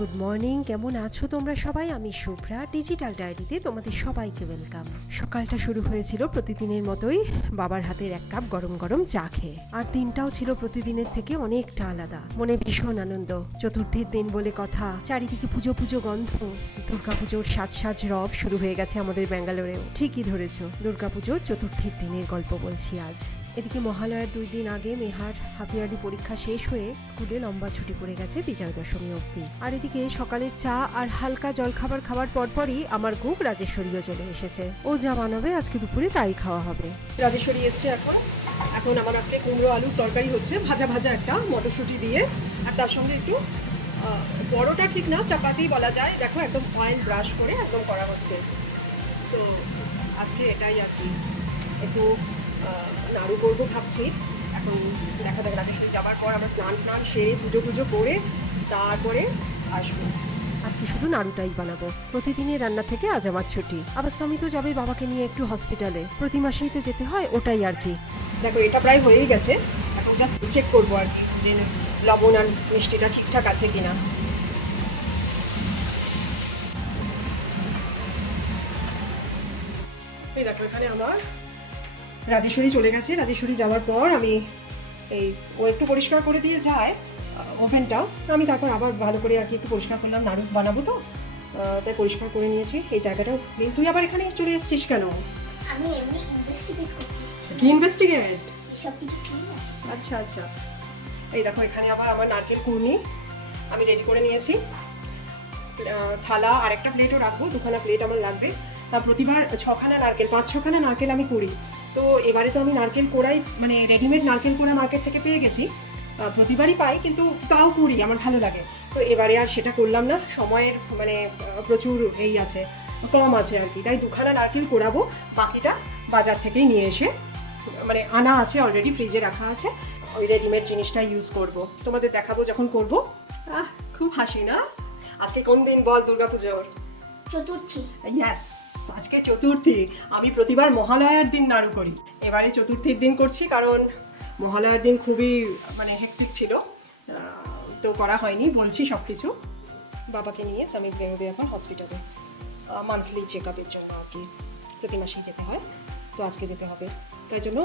Good morning, কেমন আছো তোমরা সবাই? আমি শুভ্রা, ডিজিটাল ডায়েরিতে তোমাদের সবাইকে ওয়েলকাম। সকালটা শুরু হয়েছিল প্রতিদিনের মতোই বাবার হাতের এক কাপ গরম গরম চা খেয়ে। আর দিনটাও ছিল প্রতিদিনের থেকে অনেকটা আলাদা। মনে ভীষণ আনন্দ। চতুর্থীর দিন বলে কথা, চারিদিকে পুজো পুজো গন্ধ। দুর্গাপুজোর সাজ সাজ রব শুরু হয়ে গেছে আমাদের ব্যাঙ্গালোরেও। ঠিকই ধরেছো, দুর্গাপুজোর চতুর্থীর দিনের গল্প বলছি আজ। এদিকে মহালয়ার 2 দিন আগে মেহার হাফ ইয়ারলি পরীক্ষা শেষ হয়ে স্কুলে লম্বা ছুটি পড়ে গেছে বিজয়া দশমী অবধি। আর এদিকে সকালের চা আর হালকা জলখাবার খাবার পরপরই আমার কুক রাজেশ্বরীও চলে এসেছে। ও যা বানাবে আজকে দুপুরে তাই খাওয়া হবে। রাজেশ্বরী এসছে এখন আমার আজকে কুমড়ো আলুর তরকারি হচ্ছে, ভাজা ভাজা একটা মটরশুঁটি দিয়ে, আর তার সঙ্গে একটু বড়টা ঠিক না, চাপাতি বলা যায়। দেখো একদম অয়েল ব্রাশ করে একদম করা হচ্ছে। তো আজকে এটাই আর কি, একটু নাড়ু করবো ভাবছি। এখন দেখা যাক, রাজেশ্বরী যাওয়ার পর আমরা স্নান সেরে পুজো করে তারপরে আসবো। আজকে শুধু নাড়ুটাই বানাবো। প্রতিদিনের রান্না থেকে আজ আমার ছুটি। আবার স্বামী তো যাবে বাবাকে নিয়ে একটু হসপিটালে, প্রতি মাসেই তো যেতে হয়, ওটাই আর কি। দেখো এটা প্রায় হয়েই গেছে, এখন জাস্ট চেক করবো আর কি যে লবণ আর মিষ্টিটা ঠিকঠাক আছে কিনা। এই দেখো এখানে আমার রাজেশ্বরী চলে গেছে। রাজেশ্বরী যাওয়ার পর আমি ও একটু পরিষ্কার করে দিয়ে যায় ওভেনটা, আমি তারপর আবার ভালো করে আর কি একটু পরিষ্কার করলাম, নাড়ু বানাবো তো তাই পরিষ্কার করে নিয়েছি। এই জায়গাটাও ক্লিন। তুই আবার এখানে চলে এসেছিস কেন? আমি এমনি ইনভেস্টিগেট করতেছি। কি ইনভেস্টিগেট? সব কিছু ঠিক আছে। আচ্ছা আচ্ছা। এই দেখো এখানে আবার আমার নারকেল কুড়নি আমি রেডি করে নিয়েছি। থালা আর একটা প্লেটও রাখবো, 2খানা প্লেট আমার লাগবে। প্রতিবার 6খানা নারকেল, 5-6খানা নারকেল আমি কুড়ি। তো এবারে তো আমি নারকেল কোড়াই, মানে রেডিমেড নারকেল কোড়া মার্কেট থেকে পেয়ে গেছি। প্রতিবারই পাই, কিন্তু তাও কুড়ি, আমার ভালো লাগে। তো এবারে আর সেটা করলাম না, সময়ের মানে প্রচুর আছে, কম আছে আর কি। তাই 2খানা নারকেল কোড়াবো, বাকিটা বাজার থেকেই নিয়ে এসে মানে আনা আছে, অলরেডি ফ্রিজে রাখা আছে। ওই রেডিমেড জিনিসটা ইউজ করব, তোমাদের দেখাবো যখন করব। খুব হাসি না? আজকে কোন দিন বল দুর্গাপুজোর? চতুর্থী। ইয়েস, আজকে চতুর্থী। আমি প্রতিবার মহালয়ার দিন নাড়ু করি, এবারে চতুর্থীর দিন করছি, কারণ মহালয়ার দিন খুবই মানে হেক্টিক ছিল, তো করা হয়নি। বলছি সব কিছু। বাবাকে নিয়ে সামিত বেরোবে এখন হসপিটালে মান্থলি চেক আপের জন্য আর কি, প্রতি মাসেই যেতে হয়, তো আজকে যেতে হবে। তাই জন্য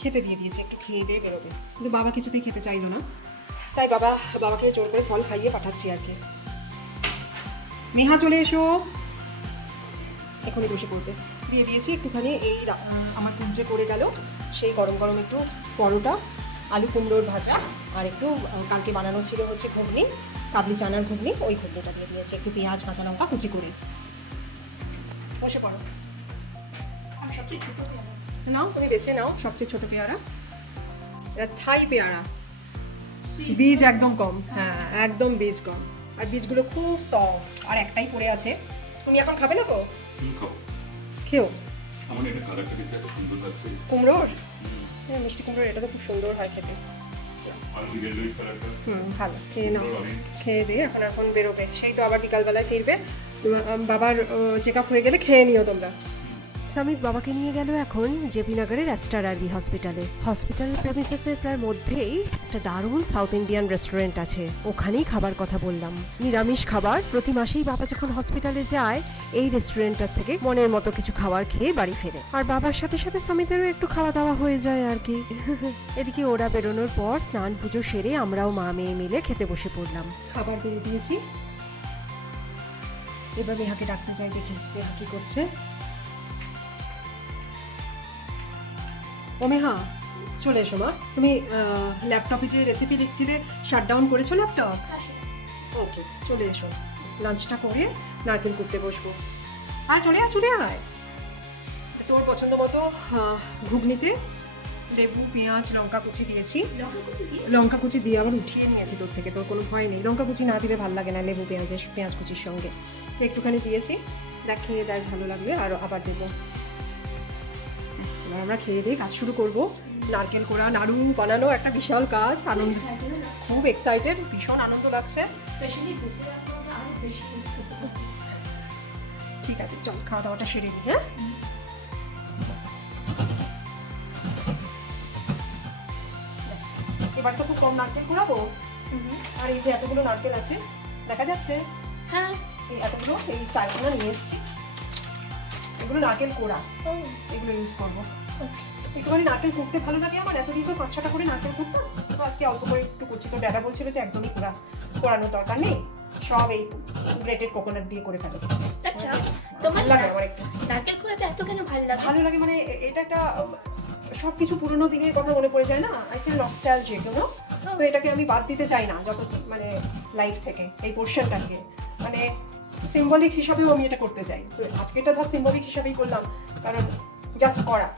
খেতে দিয়ে দিয়েছে, একটু খেয়ে দিয়ে বেরোবে। কিন্তু বাবা কিছুতেই খেতে চাইলো না, তাই বাবাকে জোর করে ফল খাইয়ে পাঠাচ্ছি আর কি। নেহা চলে এসো, এখনই বসে পড়বে। দিয়ে দিয়েছি একটুখানি আমার কুঞ্জে করে গেল সেই গরম গরম একটু পরোটা, আলু কুমড়োর ভাজা, আর একটু কালকে বানানো ছিল হচ্ছে ঘুগনি, কাবলি চানার ঘুগনি, ওই ঘুগনিটা দিয়ে দিয়েছে, একটু পেঁয়াজ কাঁচা লঙ্কা কুচি করে। বসে পড়ো। আমি সবচেয়ে ছোট পেয়ারা। নাও, তুমি বেছে নাও সবচেয়ে ছোট পেয়ারা। এটা থাই পেয়ারা, বীজ একদম কম। হ্যাঁ একদম বীজ কম, আর বীজগুলো খুব সফট, আর একটাই পড়ে আছে। তুমি এখন খাবে না তো? খেও। আমার এটা কালারটা দেখতে এত সুন্দর লাগছে। কুমড়োর? হ্যাঁ, মিষ্টি কুমড়োর এটা তো খুব সুন্দর হয় খেতে। আর ইয়েলোইশ কালারটা। ভালো, খেয়ে নাও। খেয়ে দিয়ে এখন বেরোবে, সেই তো আবার বিকালবেলায় ফিরবে। বাবার চেক আপ হয়ে গেলে খেয়ে নিও তোমরা। সামিত বাবাকে নিয়ে গেল এখন জেপি নগরের অ্যাস্টার আরবি হসপিটালের প্রেমিসেসের প্রায় মধ্যেই একটা দারুণ সাউথ ইন্ডিয়ান রেস্টুরেন্ট আছে, ওখানেই খাবার কথা বললাম। নিরামিষ খাবার। প্রতি মাসেই বাবা যখন হসপিটালে যায় এই রেস্টুরেন্টটার থেকে মনের মতো কিছু খাবার খেয়ে বাড়ি ফেরে, আর বাবার সাথে সাথে সামিতেরও একটু খাওয়া দাওয়া হয়ে যায় আর কি। এদিকে ওরা বেরোনোর পর স্নান পুজো সেরে আমরাও মা মেয়ে মিলে খেতে বসে পড়লাম। খাবার দিয়ে দিয়েছি, এবার মেহাকে ডাকতে যাই, দেখি মেহা কি করছে। ও মেহা, চলে এসো মা। তুমি ল্যাপটপে যে রেসিপি লিখছিলে শাটডাউন করেছো ল্যাপটপ? ওকে, চলে এসো। লাঞ্চটা করে নারকেল করতে বসবো। চলে আয়। তোর পছন্দ মতো ঘুগনিতে লেবু পেঁয়াজ লঙ্কা কুচি দিয়েছি। লঙ্কা কুচি দিয়ে আবার উঠিয়ে নিয়েছি তোর থেকে, তোর কোনো ভয় নেই। লঙ্কা কুচি না দিলে ভালো লাগে না লেবু পেঁয়াজ কুচির সঙ্গে, তো একটুখানি দিয়েছি। খেয়ে দেখ ভালো লাগবে, আর আবার দেবো। আমরা খেয়ে দিয়ে কাজ শুরু করব। নারকেল কোড়া নাড়ু বানানো একটা বিশাল কাজ, আনন্দ, খুব এক্সাইটেড, ভীষণ আনন্দ লাগছে। ঠিক আছে, চল খাওয়া দাওয়াটা সেরে নিই। হ্যাঁ, এবার তো খুব কম নারকেল কোড়াবো, আর এই যে এতগুলো নারকেল আছে দেখা যাচ্ছে হ্যাঁ। এই এতগুলো এই চারগুলো নিয়ে এসেছি, এগুলো নারকেল কোড়া, ও এগুলো ইউজ করবো। ওকে। একটুখানি নারকেল কুড়তে ভালো লাগে আমার, এতদিন তো 5-6টা করে নারকেল কুড়তাম, তো আজকে অল্প করে একটু করছি। তো দাদা বলছিল যে একদমই কোড়ানোর দরকার নেই, সব এই গ্রেটেড কোকোনাট দিয়ে করে ফেলো। আচ্ছা, তোমার ভালো লাগে আমার একটু। নারকেল কোড়াতে এত কেন ভালো লাগে? ভালো লাগে মানে এটা একটা সব কিছু পুরোনো দিনের কথা মনে পড়ে যায় না, I feel nostalgic, you know. তো এটাকে আমি বাদ দিতে চাই না যত মানে লাইফ থেকে, এই পোর্শনটাকে মানে সিম্বলিক হিসাবেও আমি এটা করতে চাই। তো আজকে এটা ধর সিম্বলিক হিসাবেই করলাম, কারণ জাস্ট করা।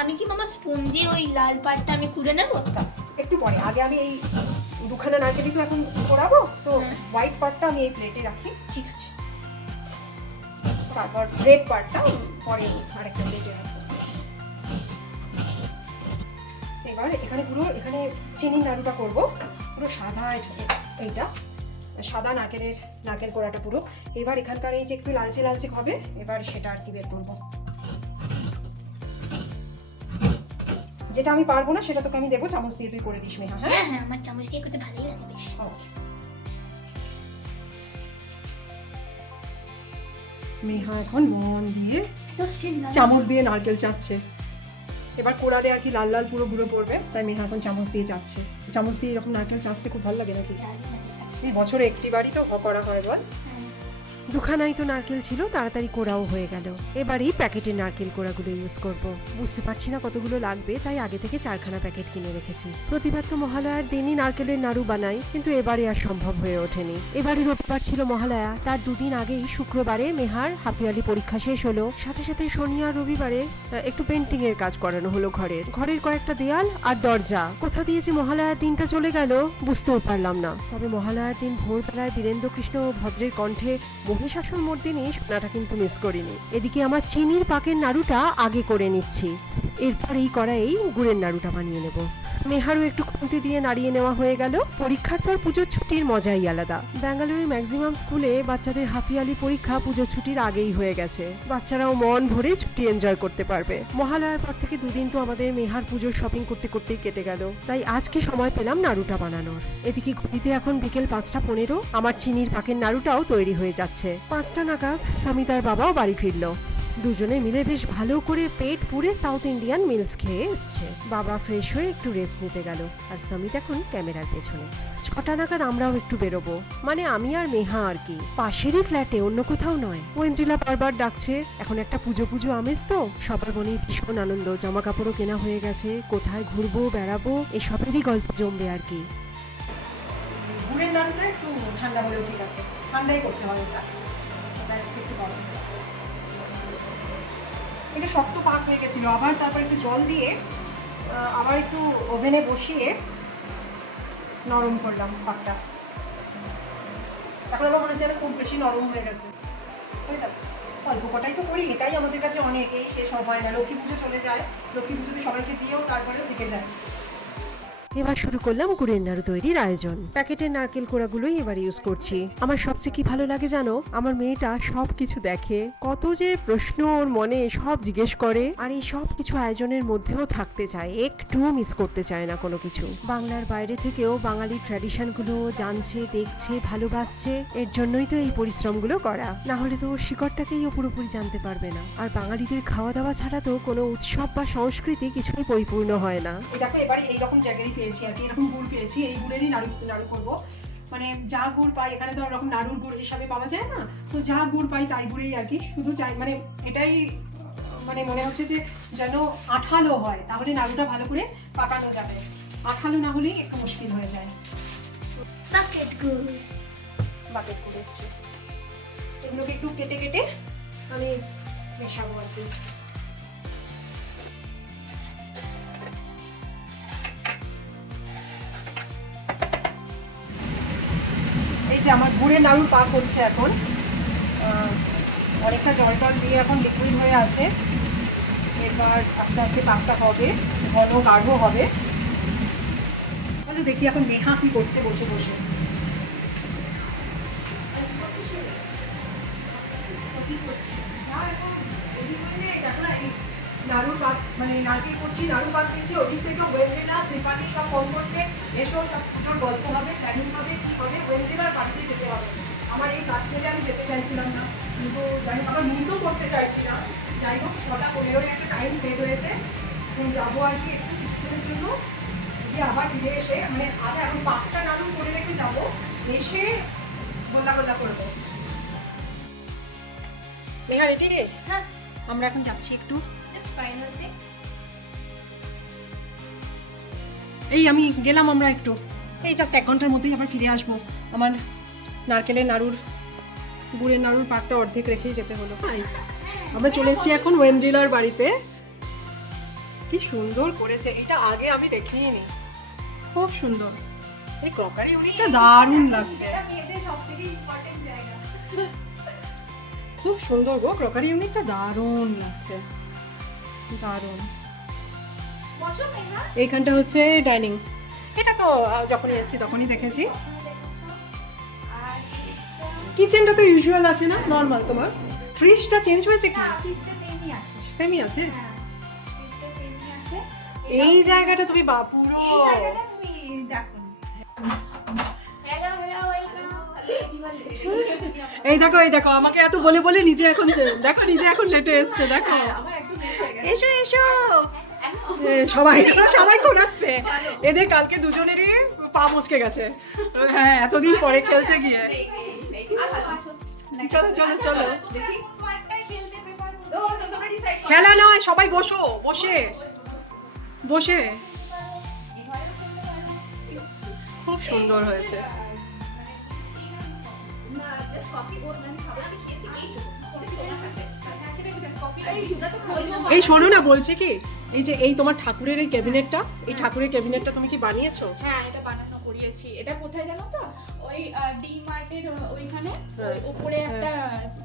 আমি কি মামা স্পুন দিয়ে ওই লাল পাটটা আমি কুড়ে নেব? তা একটু পরে, আগে আমি এই দুখানা নারকেলই তো এখন করাবো, তো হ্যাঁ। হোয়াইট পার্টটা আমি এই প্লেটে রাখি, ঠিক আছে। তারপর রেড পার্টটা পরে আরেকটা প্লেটে রাখবো। এবার এখানে পুরো এখানে চিনি নাড়ুটা করবো, পুরো সাদা এইটা সাদা নারকেল কোড়াটা পুরো। এবার এখানকার এই যে একটু লালচে লালচে হবে, এবার সেটা আর কি বের করবো। যেটা আমি পারবো না সেটা তোকে আমি দেবো, চামচ দিয়ে তুই করে দিস মেহা। হ্যাঁ হ্যাঁ হ্যাঁ, আমার চামচ দিয়ে করতে ভালোই লাগে বেশ। Okay. মেহা এখন মন দিয়ে তো স্টিল চামচ দিয়ে নারকেল চাচ্ছে। এবার কোড়ালে আর কি লাল লাল পুরো গুঁড়ো পড়বে, তাই মেহা এখন চামচ দিয়ে চাচ্ছে। চামচ দিয়ে এরকম নারকেল চাচতে খুব ভালো লাগে নাকি? এই বছরে একটি বাড়ি তো করা হয় বল। দুখানাই তো নারকেল ছিল, তাড়াতাড়ি কোড়াও হয়ে গেল। এবারই প্যাকেটের নারকেল কোড়াগুলো ইউজ করব। বুঝতে পারছি না কতগুলো লাগবে, তাই আগে থেকে 4খানা প্যাকেট কিনে রেখেছি। প্রতিবার তো মহালয়ার দিনই নারকেলের নাড়ু বানাই, কিন্তু এবারে আর সম্ভব হয়ে ওঠেনি। এবারে রবিবার ছিল মহালয়া, তার দুদিন আগেই শুক্রবারে মেহার হাফ-ইয়ারলি পরীক্ষা শেষ হলো। সাথে সাথে শনি আর রবিবারে একটু পেন্টিং এর কাজ করানো হলো ঘরের কয়েকটা দেয়াল আর দরজা। কোথা দিয়ে যে মহালয়ার দিনটা চলে গেল বুঝতেও পারলাম না। তবে মহালয়ার দিন ভোরবেলায় বীরেন্দ্র কৃষ্ণ ভদ্রের কণ্ঠে মহিষাসুর মর্দিনী শোনাটা কিন্তু মিস করিনি। এদিকে আমার চিনির পাকের নাড়ুটা আগে করে নিচ্ছি, এরপর এই কড়াইয়েই গুড়ের নাড়ুটা বানিয়ে নেব। মেহারও একটু খুন্তি দিয়ে নাড়িয়ে নেওয়া হয়ে গেল। পরীক্ষার পর পুজোর ছুটির মজাই আলাদা। ব্যাঙ্গালোরের ম্যাক্সিমাম স্কুলে বাচ্চাদের হাফ-ইয়ারলি পরীক্ষা পুজোর ছুটির আগেই হয়ে গেছে। বাচ্চারাও মন ভরে ছুটি এনজয় করতে পারবে। মহালয়ার পর থেকে দুদিন তো আমাদের মেহার পুজোর শপিং করতে করতেই কেটে গেল, তাই আজকে সময় পেলাম নাড়ুটা বানানোর। এদিকে ঘড়িতে এখন বিকেল 5:15, আমার চিনির পাকের নাড়ুটাও তৈরি হয়ে যাচ্ছে। 5টা নাগাদ সমিতার বাবাও বাড়ি ফিরলো। দুজনে মিলে বেশ ভালো করে পেট পুরে সাউথ ইন্ডিয়ান মিলস খেয়ে এসছে। বাবা ফ্রেশ হয়ে একটু রেস্ট নিতে গেল, আর সমিত এখন ক্যামেরার পেছনে। 6টা নাগাদ আমরাও একটু বেরোবো, মানে আমি আর মেহা আর কি, পাশেরই ফ্ল্যাটে, অন্য কোথাও নয়। ওয়েন্দ্রিলা বারবার ডাকছে, এখন একটা পুজো আমেজ তো, সবার মনেই ভীষণ আনন্দ। জামা কাপড়ও কেনা হয়ে গেছে, কোথায় ঘুরবো বেড়াবো এসবেরই গল্প জমবে আর কি। গুড়ের নাড়ুটা একটু ঠান্ডা হলেও ঠিক আছে, ঠান্ডাই করতে হবে ওটা, একটু গরম। এটা শক্ত পাক হয়ে গেছিল, আবার তারপর একটু জল দিয়ে আবার একটু ওভেনে বসিয়ে নরম করলাম পাকটা। এখন আমার মনে হচ্ছে খুব বেশি নরম হয়ে গেছে। হয়ে যাবে, অল্প কটাই তো করি, এটাই আমাদের কাছে অনেক। এই শেষ হয় না, লক্ষ্মী পুজো চলে যায়, লক্ষ্মী পুজোতে সবাইকে দিয়েও তারপরেও থেকে যায়। এবার শুরু করলাম গুড়ের নাড়ু তৈরির আয়োজন। প্যাকেটের নারকেল কোড়াগুলোই এবার ইউজ করছি। আমার সবচেয়ে কি ভালো লাগে জানো, আমার মেয়েটা সব কিছু দেখে, কত যে প্রশ্ন ওর মনে, সব জিজ্ঞেস করে, আর এই সব কিছু আয়োজনের মধ্যেও থাকতে চায়, একটু মিস করতে চায় না কোনো কিছু। বাংলার বাইরে থেকেও বাঙালি ট্র্যাডিশন গুলো জানছে, দেখছে, ভালোবাসছে। এর জন্যই তো এই পরিশ্রমগুলো করা, না হলে তো ওর শিকড়টাকেই ও পুরোপুরি জানতে পারবে না। আর বাঙালিদের খাওয়া দাওয়া ছাড়া তো কোনো উৎসব বা সংস্কৃতি কিছুই পরিপূর্ণ হয় না। দেখো এবারে এইরকম জায়গায় পেয়েছি আর কি, এরকম গুড় পেয়েছি, এই গুড়েরই নাড়ু করবো। মানে যা গুড় পাই, এখানে তো ওরকম নাড়ুর গুড় হিসাবে পাওয়া যায় না, তো যা গুড় পাই তাই গুড়েই আর কি, শুধু চাই মানে এটাই মানে মনে হচ্ছে যে যেন আঠালো হয়, তাহলে নাড়ুটা ভালো করে পাকানো যাবে। আঠালো না হলেই একটু মুশকিল হয়ে যায়। বাকেট গুড় এসছে, এগুলোকে একটু কেটে কেটে আমি মেশাবো আর কি। এই যে আমার গুড়ের নাড়ুর পাক হচ্ছে এখন, অনেকটা জল টল দিয়ে এখন লিকুইড হয়ে আছে। এবার আস্তে আস্তে পাকটা হবে, ঘন গাঢ় হবে। তাহলে দেখি এখন মেহা কি করছে বসে বসে। নাড়ুর পাক মানে নারকেল করছি, নাড়ু পাক দিচ্ছি, ওদিক থেকে ওয়েন্দ্রিলা শ্রীপালি সব ফোন করছে, এসব সব কিছুর গল্প হবে, প্ল্যানিং হবে, কি হবে। ওয়েন্দ্রিলার পার্টিতে যেতে চাইছি না। যাই হোক 6:15 একটা টাইম সেট হয়েছে, এখন যাবো আর কি একটু কিছুক্ষণের জন্য, গিয়ে আবার ফিরে এসে মানে আগে এখন 5টা নাড়ু করে রেখে যাবো, এসে গোল্লা গোল্লা করবো। মেহা রেডি রে? হ্যাঁ, আমরা এখন যাচ্ছি একটু, জাস্ট ফাইনাল থিং। এই আমি গেলাম, আমরা একটু এই জাস্ট 1 ঘন্টার মধ্যেই আবার ফিরে আসবো। আমার নারকেলের নাড়ুর, গুড়ের নাড়ুর পাকটা অর্ধেক রেখেই যেতে হলো। আমরা চলে এসেছি এখন ওয়েন্ড্রিলার বাড়িতে। কি সুন্দর করেছে এটা, আগে আমি দেখিনি, খুব সুন্দর। এই ক্রকারি উনিটা দারুণ লাগছে, এটা মেয়েদের সবথেকে ইম্পর্টেন্ট জায়গা। খুব সুন্দর গো, ক্রকারি ইউনিটটা দারুণ লাগছে, দারুণ। বসো মেঘা। এইখানটা হচ্ছে ডাইনিং, এটা তো যখনই এসেছি তখনই দেখেছি। আর কিচেনটা তো ইউজুয়াল আছে না, নর্মাল। তোমার ফ্রিজটা চেঞ্জ হয়েছে কি? না, ফ্রিজটা সেমই আছে। সেমই আছে। হ্যাঁ, ফ্রিজটা সেমই আছে। এই জায়গাটা তুমি বাপুরো, এই জায়গাটা তুমি দেখো। Hello hello welcome. এই দেখো এই দেখো, আমাকে এত বলে বলে নিজে এখন দেখো, নিজে এখন লেটে এসছে, দেখো। এসো এসো, সবাই সবাই কোনাচ্ছে। এদের কালকে দুজনেরই পা মুচকে গেছে, হ্যাঁ এতদিন পরে খেলতে গিয়ে। চলো চলো চলো, খেলা নয়, সবাই বসো, বসে বসে। খুব সুন্দর হয়েছে। এই শোনো না, বলছি কি, এই যে এই তোমার ঠাকুরের এই ক্যাবিনেটটা, এই ঠাকুরের ক্যাবিনেটটা তুমি কি বানিয়েছো? হ্যাঁ, এটা বানানো করিয়েছি। এটা কোথায় জানো তো? ওই ডি মার্টের ওইখানে, হ্যাঁ। ওই উপরে একটা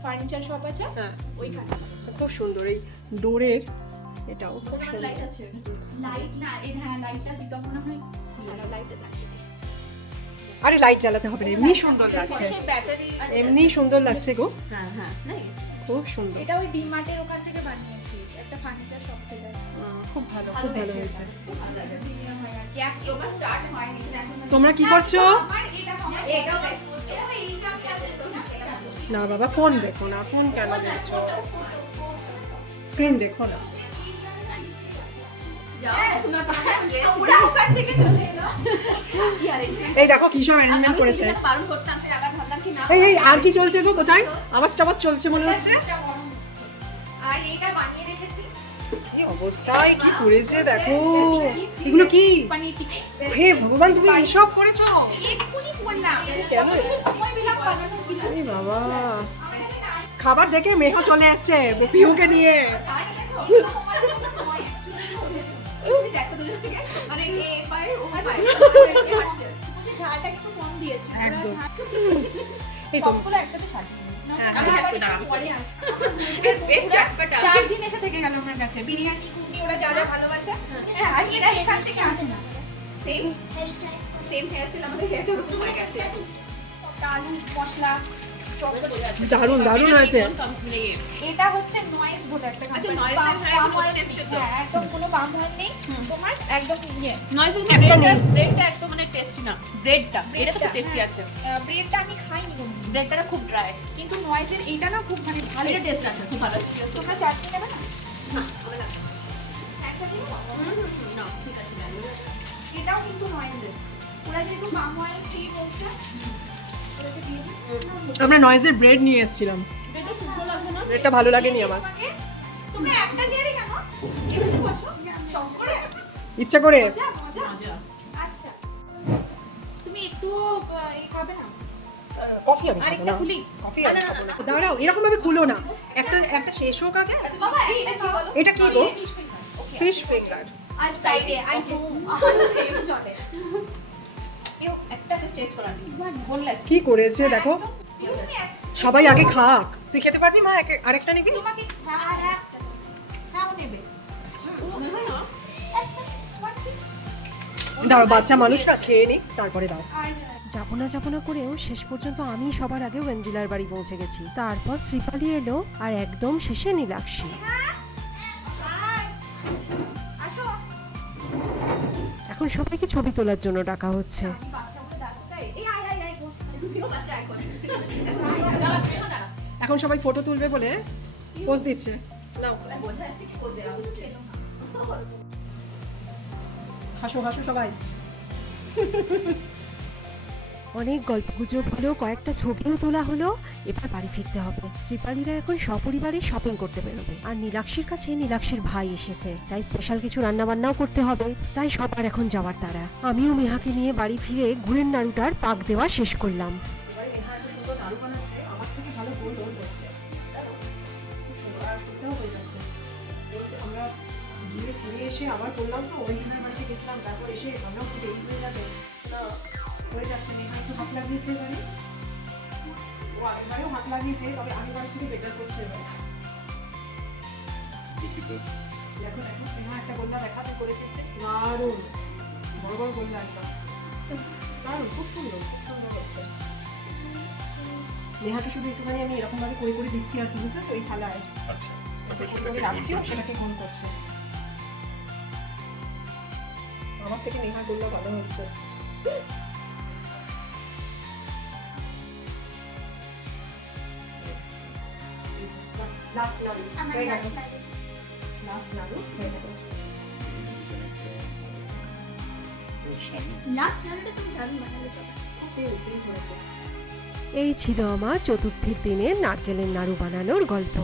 ফার্নিচার শপ আছে, হ্যাঁ, ওইখানে। খুব সুন্দর। এই ডোরের এটাও খুব ওখানে সুন্দর। লাইট আছে। লাইট না, এই হ্যাঁ লাইটটা ভিতর মনে হয় খোলা, লাইটটা জ্বালিয়ে দিই। আরে লাইট জ্বালাতে হবে না, এমনি সুন্দর লাগছে, সেই ব্যাটারি এমনি সুন্দর লাগছে গো, হ্যাঁ হ্যাঁ, খুব সুন্দর। এটা ওই ডি মার্টের ওখান থেকে বানিয়েছি, একটা ফার্নিচার শপ থেকে। খুব ভালো, খুব ভালো হয়েছে। প্রিমিয়াম হয় আর কি। একদম স্টার্ট হয়নি এখন। তোমরা কি করছো? আমার এটা আমার এটাও এটা এইটা খেয়াল করো না, এটা না বাবা, ফোন দেখো না, ফোন কেন দেখছো? স্ক্রিন দেখো না। এই দেখো কি সব অ্যারেঞ্জমেন্ট করেছে। এই এই আর কি চলছে গো, কোথায় আওয়াজ টাওয়াজ চলছে মনে হচ্ছে? আর এটা বানিয়ে রেখেছি কি অবস্থায় কি করেছে দেখো, এগুলো কি? পানির টিক্কি। হে ভগবান, তুমি এসব করেছো? এক্ষুনি করলাম। কেন? সময় পেলাম বানানোর কিছু। আরে বাবা, খাবার দেখে মেঘা চলে আসছে পিহুকে নিয়ে। ঝালটা একটু কম দিয়েছি। একদম। এই তো সবগুলো একসাথে সাজিয়ে দিই। হ্যাঁ, আমি হ্যাঁ, আবার পরে আসবো। 4 দিন এসে থেকে গেল আমার কাছে। বিরিয়ানি, ঘুগনি ওরা যা যা ভালোবাসে। হ্যাঁ, আর এরা এখান থেকে আসে না। সেম হেয়ারস্টাইল আমাদের হেয়ারটা ওরকম হয়ে গেছে। আলু, মশলা, দারুণ দারুণ হয়েছে। এটা হচ্ছে নয়েজ বলে একটা কোম্পানি। হ্যাঁ, একদম কোনো পাম অয়েল নেই। তোমার একদম ইয়ে। একটা নেই। ব্রেডটা একদম মানে টেস্টি না, ব্রেডটা এটা তো টেস্টি আছে। ব্রেডটা আমি খাইনি কোনো। ব্রেডটা খুব ড্রাই, কিন্তু নয়েজের এইটা না খুব মানে ভালো। এটা টেস্ট আছে, খুব ভালো। তোমরা চাটনি নেবে না? না হবে না। একসাথে নেবো? না ঠিক আছে না। এটাও কিন্তু নয়েজের। ওরা যেহেতু পাম অয়েল ফ্রি বলছে, ওটাকে দিয়ে দিই। আমরা নয়েজের ব্রেড নিয়ে এসেছিলাম, ব্রেডটা শুদ্ধ লাগছে না। ব্রেডটা ভালো লাগেনি আমার, তোমাকে- তোমরা একটা চেয়ারে কেন? এখানে বসো। সব করে? ইচ্ছা করে। মজা, মজা? মজা। আচ্ছা। তুমি একটু এই খাবে না? কফি আমি খাবো আরেকটা না, খুলি? কফি আমি খাবো না। দাঁড়াও, এরকম ভাবে খুলো না, একটা একটা শেষ হোক আগে। বাবা, এটা কি বলো? এটা কি গো? Fish finger. Okay. Fish finger. আজ ফ্রাইডে, আই সেম চলে। কেউ একটা টেস্ট করা নেই। বললে কি করেছে দেখো, তুমি এক- সবাই আগে খাক। তুই খেতে পারবি মা? আরেকটা নিবি? তোমাকে হ্যাঁ আর একটা নাও নেবে। মনে হয় না। একটা one piece। দাও, বাচ্চা মানুষ না, খেয়ে নি তারপরে দাও। আর যাবো না করেও শেষ পর্যন্ত আমি সবার আগে ওয়েন্ড্রিলার বাড়ি পৌঁছে গেছি, তারপর শ্রীপালি এলো, আর একদম শেষে নীলাক্ষী। আসো। এখন সবাইকে ছবি তোলার জন্য ডাকা হচ্ছে। বাচ্চাগুলো ডাকছে। এই আয় আয় আয় বস। তুমিও বাচ্চা এখন। এখন সবাই ফটো তুলবে বলে পোজ দিচ্ছে নাও বোঝা যাচ্ছে কি বলতে হচ্ছে হাসো হাসো সবাই অনেক গল্পগুজব হলো, কয়েকটা ছবিও তোলা হলো। এবার বাড়ি ফিরতে হবে। শ্রীপালিরা এখন সপরিবারে শপিং করতে বেরোবে, আর নীলাক্ষীর কাছে নীলাক্ষীর ভাই এসেছে, তাই স্পেশাল কিছু রান্না বান্নাও করতে হবে। তাই সবার এখন যাওয়ার তাড়া। আমিও মেহাকে নিয়ে বাড়ি ফিরে গুড়ের নাড়ুটার পাক দেওয়া শেষ করলাম। এবারে মেহা এত সুন্দর নাড়ু বানাচ্ছে, আমার থেকে ভালো গোল গোল হচ্ছে, জানো? খুব সুন্দর, আর শুকনোও হয়ে যাচ্ছে। আমরা গিয়ে ফিরে এসে আবার করলাম তো, ওই দিনের বাড়িতে গেছিলাম, তারপর এসে রান্নাও খুব দেরি হয়ে যাবে, তা হয়ে যাচ্ছে। মেহা একটু হাত লাগিয়েছে এবারে, ও আগেরবারেও হাত লাগিয়েছে, তবে আগেরবার থেকে বেটার করছে এবারে। দেখি তো। দেখো দেখো মেহা একটা গোল্লা দেখা তুই করেছিস, দারুণ বড় বড় গোল্লা একদম দারুণ, খুব সুন্দর হচ্ছে। মেহাকে শুধু একটুখানি আমি এরকম ভাবে করে করে দিচ্ছি আর কি, বুঝলে তো, এই থালায় আচ্ছা তারপর সেটাকে সেটাকে রাখছি, গোল ও করে সেটাকে গোল করছে। আমার থেকে মেহা গোল্লা ভালো হচ্ছে। লাস্ট নাড়ু হয়ে গেল, লাস্ট নাড়ু হয়ে গেল। লাস্ট রাউন্ডে তুমি দারুণ বানালে তো এই ছিল আমার চতুর্থীর দিনে নারকেলের নাড়ু বানানোর গল্প।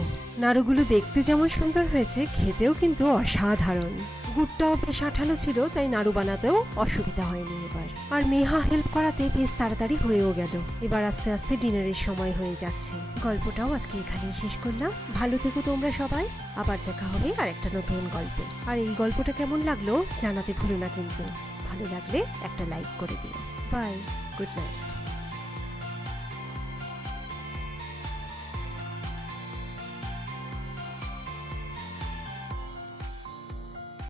নাড়ুগুলো দেখতে যেমন সুন্দর হয়েছে, খেতেও কিন্তু অসাধারণ। গুড়টাও বেশ আঠালো ছিল, তাই নাড়ু বানাতেও অসুবিধা হয়নি এবার। আর মেহা হেল্প করাতে বেশ তাড়াতাড়ি হয়েও গেল। এবার আস্তে আস্তে ডিনারের সময় হয়ে যাচ্ছে। গল্পটাও আজকে এখানেই শেষ করলাম। ভালো থেকো তোমরা সবাই, আবার দেখা হবে আর একটা নতুন গল্পে। আর এই গল্পটা কেমন লাগলো জানাতে ভুলো না কিন্তু। ভালো লাগলে একটা লাইক করে দিও। Bye, good night.